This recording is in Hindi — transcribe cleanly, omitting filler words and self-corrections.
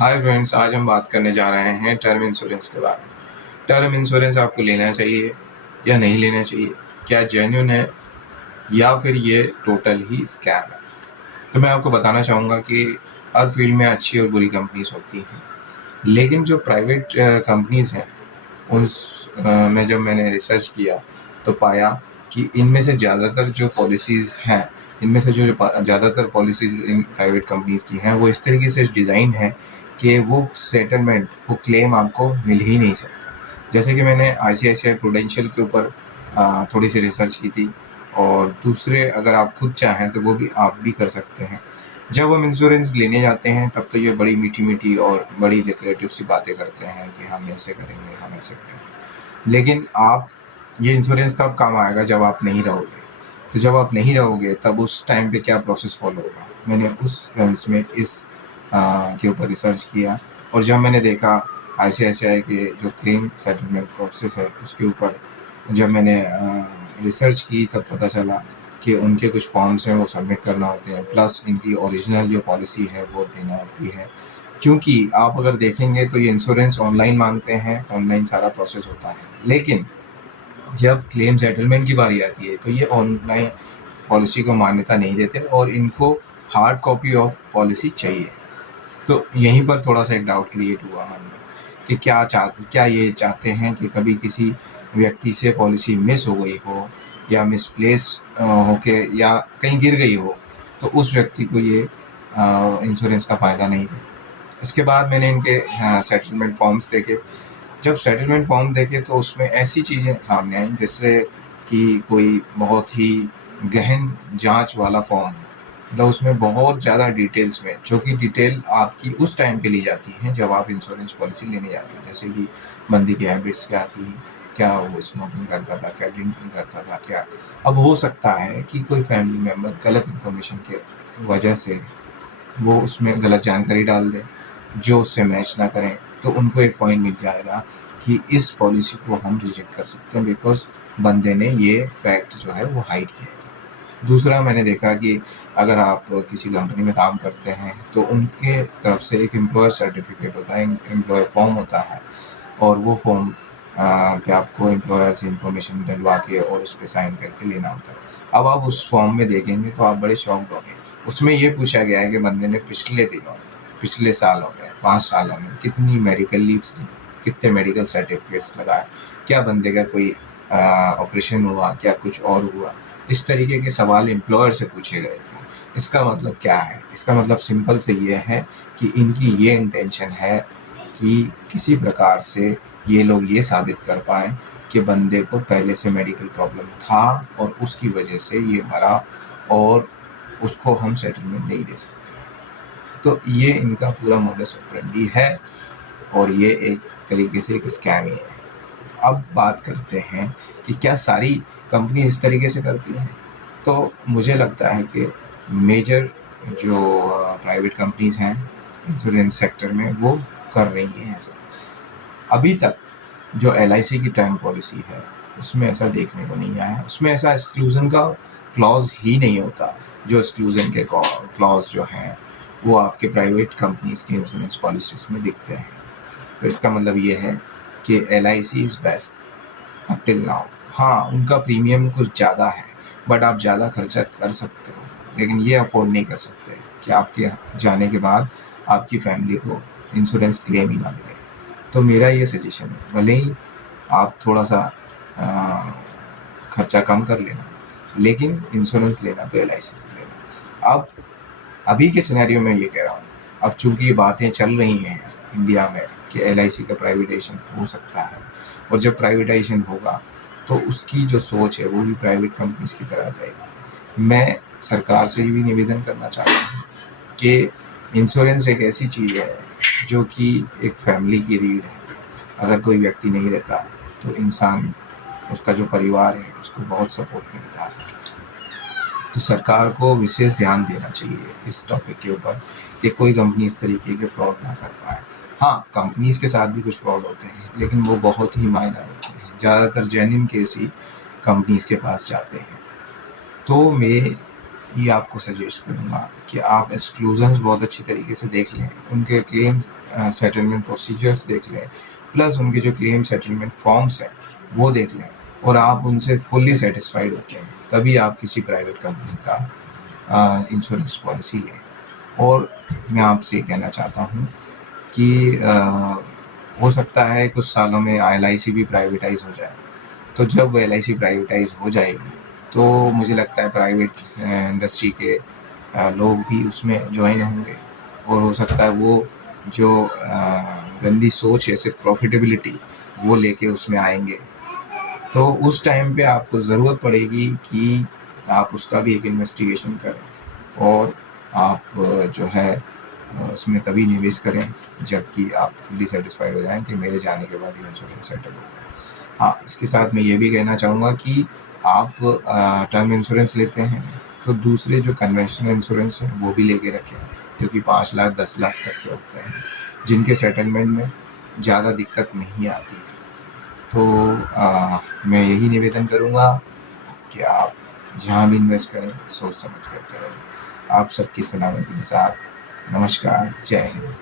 हाय फ्रेंड्स, आज हम बात करने जा रहे हैं टर्म इंश्योरेंस के बारे में। टर्म इंश्योरेंस आपको लेना चाहिए या नहीं लेना चाहिए, क्या जेन्युइन है या फिर ये टोटल ही स्कैम है। तो मैं आपको बताना चाहूँगा कि हर फील्ड में अच्छी और बुरी कंपनीज होती हैं, लेकिन जो प्राइवेट कंपनीज हैं में जब मैंने रिसर्च किया तो पाया कि इनमें से ज़्यादातर जो पॉलिसीज़ हैं, इनमें से जो ज़्यादातर पॉलिसीज़ इन प्राइवेट कंपनीज़ की हैं वो इस तरीके से डिज़ाइन है कि वो सेटलमेंट, वो क्लेम आपको मिल ही नहीं सकता। जैसे कि मैंने आईसीआईसीआई प्रूडेंशियल के ऊपर थोड़ी सी रिसर्च की थी, और दूसरे अगर आप खुद चाहें तो वो भी आप भी कर सकते हैं। जब हम इंश्योरेंस लेने जाते हैं तब तो ये बड़ी मीठी-मीठी और बड़ी डिक्लेरेटिव सी बातें करते हैं कि हम ऐसे करेंगे, हम ऐसे करेंगे। लेकिन आप ये इंश्योरेंस तब काम आएगा जब आप नहीं रहोगे। तो जब आप नहीं रहोगे तब उस टाइम पे क्या प्रोसेस फ़ॉलो होगा? मैंने उस सेंस में के ऊपर रिसर्च किया, और जब मैंने देखा आईसीआईसीआई के जो क्लेम सेटलमेंट प्रोसेस है उसके ऊपर जब मैंने रिसर्च की तब पता चला कि उनके कुछ फॉर्म्स हैं वो सबमिट करना होते हैं, प्लस इनकी ओरिजिनल जो पॉलिसी है वो देना होती है। क्योंकि आप अगर देखेंगे तो ये इंश्योरेंस ऑनलाइन मांगते हैं, ऑनलाइन सारा प्रोसेस होता है, लेकिन जब क्लेम सेटलमेंट की बारी आती है तो ये ऑनलाइन पॉलिसी को मान्यता नहीं देते और इनको हार्ड कॉपी ऑफ पॉलिसी चाहिए। तो यहीं पर थोड़ा-सा एक डाउट क्रिएट हुआ मन में कि क्या ये चाहते हैं कि कभी किसी व्यक्ति से पॉलिसी मिस हो गई हो या मिसप्लेस होके या कहीं गिर गई हो, तो उस व्यक्ति को ये इंश्योरेंस का फ़ायदा नहीं दे। इसके बाद मैंने इनके सेटलमेंट फॉर्म्स देखे। जब सेटलमेंट फॉर्म देखे तो उसमें ऐसी चीज़ें सामने आईं जैसे कि कोई बहुत ही गहन जाँच वाला फॉर्म, मतलब उसमें बहुत ज़्यादा डिटेल्स में, जो कि डिटेल आपकी उस टाइम पे ली जाती हैं जब आप इंश्योरेंस पॉलिसी लेने जाते हैं। जैसे कि बंदे की हैबिट्स क्या थी, क्या वो स्मोकिंग करता था, क्या ड्रिंकिंग करता था, क्या। अब हो सकता है कि कोई फैमिली मेंबर गलत इन्फॉर्मेशन के वजह से वो उसमें गलत जानकारी डाल दें, जो उससे मैच ना करें, तो उनको एक पॉइंट मिल जाएगा कि इस पॉलिसी को हम रिजेक्ट कर सकते हैं बिकॉज़ बंदे ने ये फैक्ट जो है वो हाइड किया था। दूसरा मैंने देखा कि अगर आप किसी कंपनी में काम करते हैं तो उनके तरफ से एक एम्प्लॉयर सर्टिफिकेट होता है, एम्प्लॉयर फॉर्म होता है, और वो फॉर्म पे आपको एम्प्लॉयर से इन्फॉर्मेशन डलवा के और उस पे साइन करके लेना होता है। अब आप उस फॉर्म में देखेंगे तो आप बड़े शॉक्ड होंगे। उसमें ये पूछा गया है कि बंदे ने पिछले सालों में, 5 सालों में कितनी मेडिकल लीव्स ली, कितने मेडिकल सर्टिफिकेट्स लगाए, क्या बंदे का कोई ऑपरेशन हुआ, क्या कुछ और हुआ। इस तरीके के सवाल एम्प्लॉयर से पूछे गए थे। इसका मतलब क्या है? इसका मतलब सिंपल से ये है कि इनकी ये इंटेंशन है कि किसी प्रकार से ये लोग ये साबित कर पाएँ कि बंदे को पहले से मेडिकल प्रॉब्लम था और उसकी वजह से ये मरा, और उसको हम सेटलमेंट नहीं दे सकते। तो ये इनका पूरा मोडस ऑपरेंडी है, और ये एक तरीके से एक स्कैम ही है। अब बात करते हैं कि क्या सारी कंपनी इस तरीके से करती हैं? तो मुझे लगता है कि मेजर जो प्राइवेट कंपनीज़ हैं इंश्योरेंस सेक्टर में वो कर रही हैं ऐसा। अभी तक जो एलआईसी की टर्म पॉलिसी है उसमें ऐसा देखने को नहीं आया है। उसमें ऐसा एक्सक्लूज़न का क्लॉज़ ही नहीं होता। जो एक्सक्लूज़न के क्लॉज़ जो हैं वो आपके प्राइवेट कंपनीज़ की इंश्योरेंस पॉलिसीज़ में दिखते हैं। तो इसका मतलब ये है कि LIC is best up till now. हाँ, उनका प्रीमियम कुछ ज़्यादा है, बट आप ज़्यादा खर्चा कर सकते हो, लेकिन ये अफ़ोर्ड नहीं कर सकते कि आपके जाने के बाद आपकी फैमिली को इंश्योरेंस क्लेम ही ना मिले। तो मेरा ये सजेशन है, भले ही आप थोड़ा-सा अ, खर्चा कम कर लेना, लेकिन इंश्योरेंस लेना तो एलआईसी से लेना। अब अभी के सिनेरियो में ये कह रहा हूँ, अब चूँकि ये बातें चल रही हैं इंडिया में कि एलआईसी का प्राइवेटाइज़ेशन हो सकता है, और जब प्राइवेटाइज़ेशन होगा तो उसकी जो सोच है वो भी प्राइवेट कंपनीज़ की तरह जाएगी। मैं सरकार से ये भी निवेदन करना चाहता हूँ कि इंश्योरेंस एक ऐसी चीज़ है जो कि एक फैमिली की रीढ़ है। अगर कोई व्यक्ति नहीं रहता तो इंसान, उसका जो परिवार है उसको बहुत सपोर्ट मिलता है। तो सरकार को विशेष ध्यान देना चाहिए इस टॉपिक के ऊपर कि कोई कंपनी इस तरीके के फ्रॉड ना कर पाए। हाँ, कंपनीज़ के साथ भी कुछ फ्रॉड होते हैं, लेकिन वो बहुत ही माइनर होते हैं। ज़्यादातर जेन्युइन केस ही कंपनीज़ के पास जाते हैं। तो ही आपको सजेस्ट करूँगा कि आप एक्सक्लूजन्स बहुत अच्छी तरीके से देख लें, उनके क्लेम सेटलमेंट प्रोसीजर्स देख लें, प्लस उनके जो क्लेम सेटलमेंट फॉर्म्स हैं वो देख लें, और आप उनसे फुल्ली सेटिस्फाइड होते हैं तभी आप किसी प्राइवेट कंपनी का इंश्योरेंस पॉलिसी लें। और मैं आपसे ये कहना चाहता हूँ कि हो सकता है कुछ सालों में LIC भी प्राइवेटाइज़ हो जाए, तो जब LIC प्राइवेटाइज़ हो जाएगी तो मुझे लगता है प्राइवेट इंडस्ट्री के लोग भी उसमें ज्वाइन होंगे, और हो सकता है वो जो गंदी सोच है सिर्फ प्रॉफिटेबिलिटी वो लेके उसमें आएंगे। तो उस टाइम पे आपको ज़रूरत पड़ेगी कि आप उसका भी एक इन्वेस्टिगेशन करें, और आप जो है उसमें तभी निवेश करें जबकि आप फुल्ली सेटिस्फाइड हो जाएं कि मेरे जाने के बाद ये इंश्योरेंस सेटल हो गया। हाँ, इसके साथ मैं ये भी कहना चाहूँगा कि आप टर्म इंश्योरेंस लेते हैं तो दूसरे जो कन्वेंशनल इंश्योरेंस हैं वो भी लेके रखें, क्योंकि 5 लाख 10 लाख तक के होते हैं जिनके सेटलमेंट में ज़्यादा दिक्कत नहीं आती है। तो मैं यही निवेदन करूँगा कि आप जहाँ भी इन्वेस्ट करें सोच समझ कर करें। आप सबकी सलामती के साथ नमस्कार, जय हिंद।